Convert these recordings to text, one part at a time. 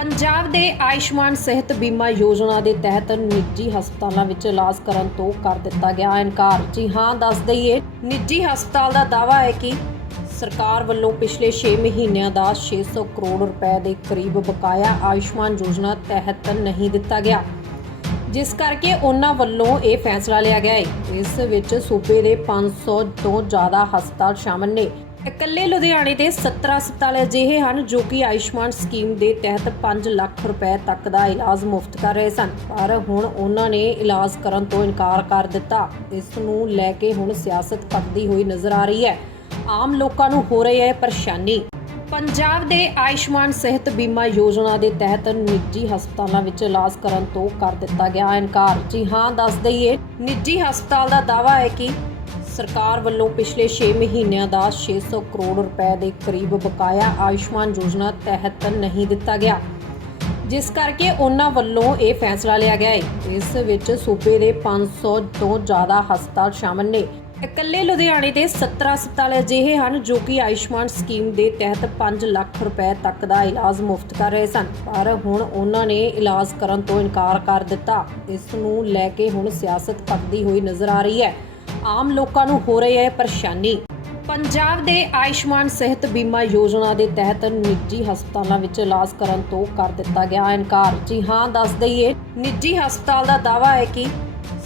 ਪੰਜਾਬ ਦੇ ਆਯੁਸ਼ਮਾਨ ਸਿਹਤ ਬੀਮਾ ਯੋਜਨਾ ਦੇ ਤਹਿਤ ਨਿੱਜੀ ਹਸਪਤਾਲਾਂ ਵਿੱਚ ਇਲਾਜ ਕਰਨ ਤੋਂ ਕਰ ਦਿੱਤਾ ਗਿਆ ਇਨਕਾਰ। ਜੀ ਹਾਂ, ਦੱਸ ਦਈਏ, ਨਿੱਜੀ ਹਸਪਤਾਲ ਦਾ ਦਾਅਵਾ ਹੈ ਕਿ ਸਰਕਾਰ ਵੱਲੋਂ ਪਿਛਲੇ 6 ਮਹੀਨਿਆਂ ਦਾ 600 ਕਰੋੜ ਰੁਪਏ ਦੇ ਕਰੀਬ ਬਕਾਇਆ ਆਯੁਸ਼ਮਾਨ ਯੋਜਨਾ ਤਹਿਤ ਨਹੀਂ ਦਿੱਤਾ ਗਿਆ। ਜਿਸ ਕਰਕੇ ਉਹਨਾਂ ਵੱਲੋਂ ਇਹ ਫੈਸਲਾ ਲਿਆ ਗਿਆ ਹੈ। ਇਸ ਵਿੱਚ ਸੂਬੇ ਦੇ 500 ਤੋਂ ਜ਼ਿਆਦਾ ਹਸਪਤਾਲ ਸ਼ਾਮਲ ਨੇ। ਇਕੱਲੇ ਲੁਧਿਆਣੇ ਦੇ 17 ਹਸਪਤਾਲ ਅਜਿਹੇ ਹਨ ਜੋ ਕਿ ਆਯੁਸ਼ਮਾਨ ਸਕੀਮ ਦੇ ਤਹਿਤ 5 ਲੱਖ ਰੁਪਏ ਤੱਕ ਦਾ ਇਲਾਜ ਮੁਫਤ ਕਰ ਰਹੇ ਸਨ। ਪਰ ਹੁਣ ਉਹਨਾਂ ਨੇ ਇਲਾਜ ਕਰਨ ਤੋਂ ਇਨਕਾਰ ਕਰ ਦਿੱਤਾ। ਇਸ ਨੂੰ ਲੈ ਕੇ ਹੁਣ ਸਿਆਸਤ ਪੱਕਦੀ ਹੋਈ ਨਜ਼ਰ ਆ ਰਹੀ ਹੈ। ਆਮ ਲੋਕਾਂ ਨੂੰ ਹੋ ਰਹੀ ਹੈ ਪਰੇਸ਼ਾਨੀ। ਪੰਜਾਬ ਦੇ ਆਯੁਸ਼ਮਾਨ ਸਿਹਤ ਬੀਮਾ ਯੋਜਨਾ ਦੇ ਤਹਿਤ ਨਿੱਜੀ ਹਸਪਤਾਲਾਂ ਵਿੱਚ ਇਲਾਜ ਕਰਨ ਤੋਂ ਕਰ ਦਿੱਤਾ ਗਿਆ ਇਨਕਾਰ। ਜੀ ਹਾਂ, ਦੱਸ ਦਈਏ, ਨਿੱਜੀ ਹਸਪਤਾਲ ਦਾ ਦਾਅਵਾ ਹੈ ਕਿ ਸਰਕਾਰ ਵੱਲੋਂ ਪਿਛਲੇ 6 ਮਹੀਨਿਆਂ ਦਾ 600 ਕਰੋੜ ਰੁਪਏ ਦੇ ਕਰੀਬ ਬਕਾਇਆ ਆਯੁਸ਼ਮਾਨ ਯੋਜਨਾ ਤਹਿਤ ਨਹੀਂ ਦਿੱਤਾ ਗਿਆ। ਜਿਸ ਕਰਕੇ ਉਹਨਾਂ ਵੱਲੋਂ ਇਹ ਫੈਸਲਾ ਲਿਆ ਗਿਆ ਹੈ ਇਸ ਵਿੱਚ ਸੂਬੇ ਦੇ 500 ਤੋਂ ਜ਼ਿਆਦਾ ਹਸਪਤਾਲ ਸ਼ਾਮਲ ਨੇ। ਇਕੱਲੇ ਲੁਧਿਆਣੇ ਦੇ 17 ਹਸਪਤਾਲ ਅਜਿਹੇ ਹਨ ਜੋ ਕਿ ਆਯੁਸ਼ਮਾਨ ਸਕੀਮ ਦੇ ਤਹਿਤ 5 ਲੱਖ ਰੁਪਏ ਤੱਕ ਦਾ ਇਲਾਜ ਮੁਫਤ ਕਰ ਰਹੇ ਸਨ। ਪਰ ਹੁਣ ਉਹਨਾਂ ਨੇ ਇਲਾਜ ਕਰਨ ਤੋਂ ਇਨਕਾਰ ਕਰ ਦਿੱਤਾ। ਇਸ ਨੂੰ ਲੈ ਕੇ ਹੁਣ ਸਿਆਸਤ ਪੱਕਦੀ ਹੋਈ ਨਜ਼ਰ ਆ ਰਹੀ ਹੈ। ਆਮ ਲੋਕਾਂ ਨੂੰ ਹੋ ਰਹੀ ਹੈ ਪਰੇਸ਼ਾਨੀ। ਪੰਜਾਬ ਦੇ ਆਯੁਸ਼ਮਾਨ ਸਿਹਤ ਬੀਮਾ ਯੋਜਨਾ ਦੇ ਤਹਿਤ ਨਿੱਜੀ ਹਸਪਤਾਲਾਂ ਵਿੱਚ ਇਲਾਜ ਕਰਨ ਤੋਂ ਕਰ ਦਿੱਤਾ ਗਿਆ ਇਨਕਾਰ। ਜੀ ਹਾਂ, ਦੱਸ ਦਈਏ, ਨਿੱਜੀ ਹਸਪਤਾਲ ਦਾ ਦਾਅਵਾ ਹੈ ਕਿ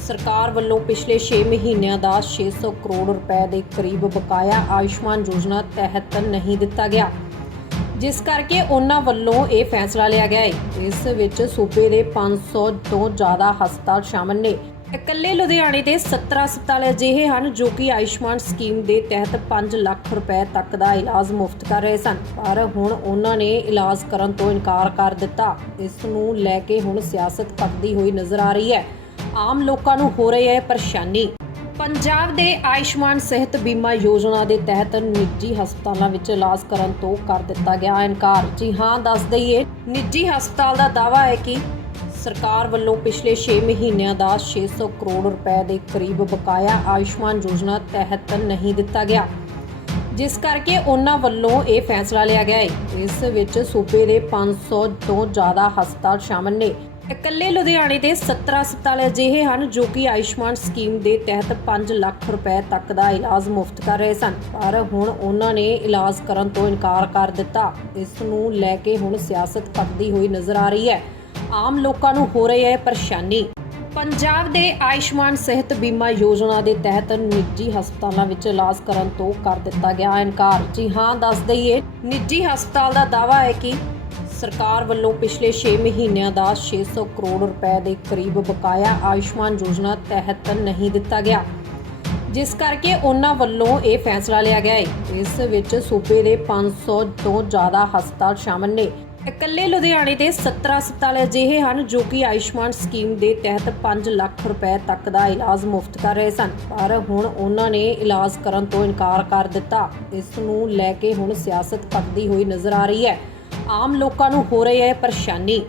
ਸਰਕਾਰ ਵੱਲੋਂ ਪਿਛਲੇ 6 ਮਹੀਨਿਆਂ ਦਾ 600 ਕਰੋੜ ਰੁਪਏ ਦੇ ਕਰੀਬ ਬਕਾਇਆ ਆਯੁਸ਼ਮਾਨ ਯੋਜਨਾ ਤਹਿਤ ਨਹੀਂ ਦਿੱਤਾ ਗਿਆ। ਜਿਸ ਕਰਕੇ ਉਹਨਾਂ ਵੱਲੋਂ ਇਹ ਫੈਸਲਾ ਲਿਆ ਗਿਆ ਹੈ। ਇਸ ਵਿੱਚ ਸੂਬੇ ਦੇ 500 ਤੋਂ ਜ਼ਿਆਦਾ ਹਸਪਤਾਲ ਸ਼ਾਮਲ ਨੇ। ਇਕੱਲੇ ਲੁਧਿਆਣੇ ਦੇ 17 ਹਸਪਤਾਲ ਅਜਿਹੇ ਹਨ ਜੋ ਕਿ ਆਯੁਸ਼ਮਾਨ ਸਕੀਮ ਦੇ ਤਹਿਤ 5 ਲੱਖ ਰੁਪਏ ਤੱਕ ਦਾ ਇਲਾਜ ਮੁਫਤ ਕਰ ਰਹੇ ਸਨ। ਪਰ ਹੁਣ ਉਹਨਾਂ ਨੇ ਇਲਾਜ ਕਰਨ ਤੋਂ ਇਨਕਾਰ ਕਰ ਦਿੱਤਾ। ਇਸ ਨੂੰ ਲੈ ਕੇ ਹੁਣ ਸਿਆਸਤ ਪੱਕਦੀ ਹੋਈ ਨਜ਼ਰ ਆ ਰਹੀ ਹੈ। ਆਮ ਲੋਕਾਂ ਨੂੰ ਹੋ ਰਹੀ ਹੈ ਪਰੇਸ਼ਾਨੀ। ਪੰਜਾਬ ਦੇ ਆਯੁਸ਼ਮਾਨ ਸਿਹਤ ਬੀਮਾ ਯੋਜਨਾ ਦੇ ਤਹਿਤ ਨਿੱਜੀ ਹਸਪਤਾਲਾਂ ਵਿੱਚ ਇਲਾਜ ਕਰਨ ਤੋਂ ਕਰ ਦਿੱਤਾ ਗਿਆ ਇਨਕਾਰ। ਜੀ ਹਾਂ, ਦੱਸ ਦਈਏ, ਨਿੱਜੀ ਹਸਪਤਾਲ ਦਾ ਦਾਅਵਾ ਹੈ ਕਿ ਸਰਕਾਰ ਵੱਲੋਂ ਪਿਛਲੇ 6 ਮਹੀਨਿਆਂ ਦਾ 600 ਕਰੋੜ ਰੁਪਏ ਦੇ ਕਰੀਬ ਬਕਾਇਆ ਆਯੁਸ਼ਮਾਨ ਯੋਜਨਾ ਤਹਿਤ ਨਹੀਂ ਦਿੱਤਾ ਗਿਆ। ਜਿਸ ਕਰਕੇ ਉਹਨਾਂ ਵੱਲੋਂ ਇਹ ਫੈਸਲਾ ਲਿਆ ਗਿਆ ਹੈ ਇਸ ਵਿੱਚ ਸੂਬੇ ਦੇ 500 ਤੋਂ ਜ਼ਿਆਦਾ ਹਸਪਤਾਲ ਸ਼ਾਮਲ ਨੇ। ਇਕੱਲੇ ਲੁਧਿਆਣੇ ਦੇ 17 ਹਸਪਤਾਲ ਅਜਿਹੇ ਹਨ ਜੋ ਕਿ ਆਯੁਸ਼ਮਾਨ ਸਕੀਮ ਦੇ ਤਹਿਤ 5 ਲੱਖ ਰੁਪਏ ਤੱਕ ਦਾ ਇਲਾਜ ਮੁਫਤ ਕਰ ਰਹੇ ਸਨ। ਪਰ ਹੁਣ ਉਹਨਾਂ ਨੇ ਇਲਾਜ ਕਰਨ ਤੋਂ ਇਨਕਾਰ ਕਰ ਦਿੱਤਾ। ਇਸ ਨੂੰ ਲੈ ਕੇ ਹੁਣ ਸਿਆਸਤ ਪੱਕਦੀ ਹੋਈ ਨਜ਼ਰ ਆ ਰਹੀ ਹੈ। ਆਮ ਲੋਕਾਂ ਨੂੰ ਹੋ ਰਹੀ ਹੈ ਪਰੇਸ਼ਾਨੀ। ਪੰਜਾਬ ਦੇ ਆਯੁਸ਼ਮਾਨ ਸਿਹਤ ਬੀਮਾ ਯੋਜਨਾ ਦੇ ਤਹਿਤ ਨਿੱਜੀ ਹਸਪਤਾਲਾਂ ਵਿੱਚ ਇਲਾਜ ਕਰਨ ਤੋਂ ਕਰ ਦਿੱਤਾ ਗਿਆ ਇਨਕਾਰ। ਜੀ ਹਾਂ, ਦੱਸ ਦਈਏ, ਨਿੱਜੀ ਹਸਪਤਾਲ ਦਾ ਦਾਅਵਾ ਹੈ ਕਿ ਸਰਕਾਰ ਵੱਲੋਂ ਪਿਛਲੇ 6 ਮਹੀਨਿਆਂ ਦਾ 600 ਕਰੋੜ ਰੁਪਏ ਦੇ ਕਰੀਬ ਬਕਾਇਆ ਆਯੁਸ਼ਮਾਨ ਯੋਜਨਾ ਤਹਿਤ ਨਹੀਂ ਦਿੱਤਾ ਗਿਆ। ਜਿਸ ਕਰਕੇ ਉਹਨਾਂ ਵੱਲੋਂ ਇਹ ਫੈਸਲਾ ਲਿਆ ਗਿਆ ਹੈ। ਇਸ ਵਿੱਚ ਸੂਬੇ ਦੇ 500 ਤੋਂ ਜ਼ਿਆਦਾ ਹਸਪਤਾਲ ਸ਼ਾਮਲ ਨੇ। ਇਕੱਲੇ ਲੁਧਿਆਣੇ ਦੇ 17 ਹਸਪਤਾਲ ਅਜਿਹੇ ਹਨ ਜੋ ਕਿ ਆਯੁਸ਼ਮਾਨ ਸਕੀਮ ਦੇ ਤਹਿਤ 5 ਲੱਖ ਰੁਪਏ ਤੱਕ ਦਾ ਇਲਾਜ ਮੁਫਤ ਕਰ ਰਹੇ ਸਨ। ਪਰ ਹੁਣ ਉਹਨਾਂ ਨੇ ਇਲਾਜ ਕਰਨ ਤੋਂ ਇਨਕਾਰ ਕਰ ਦਿੱਤਾ। ਇਸ ਨੂੰ ਲੈ ਕੇ ਹੁਣ ਸਿਆਸਤ ਪੱਕਦੀ ਹੋਈ ਨਜ਼ਰ ਆ ਰਹੀ ਹੈ। ਆਮ ਲੋਕਾਂ ਨੂੰ ਹੋ ਰਹੀ ਹੈ ਪਰੇਸ਼ਾਨੀ।